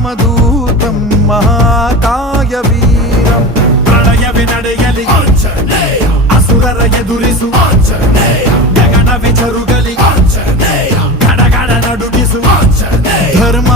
ರಾಮದೂತಂ ಮಹಾಕಾಯ ವೀರಂ ಪ್ರಳಯವೇ ನಡೆಯಲಿ ಆಂಜನೇಯ ಅಸುರರ ಎದುರಿಸು ಆಂಜನೇಯ ಗಗನವೇ ಜರುಗಲಿ ಆಂಜನೇಯ ಗಡಗಡ ನಡುಗಿಸು ಆಂಜನೇಯ ಧರ್ಮ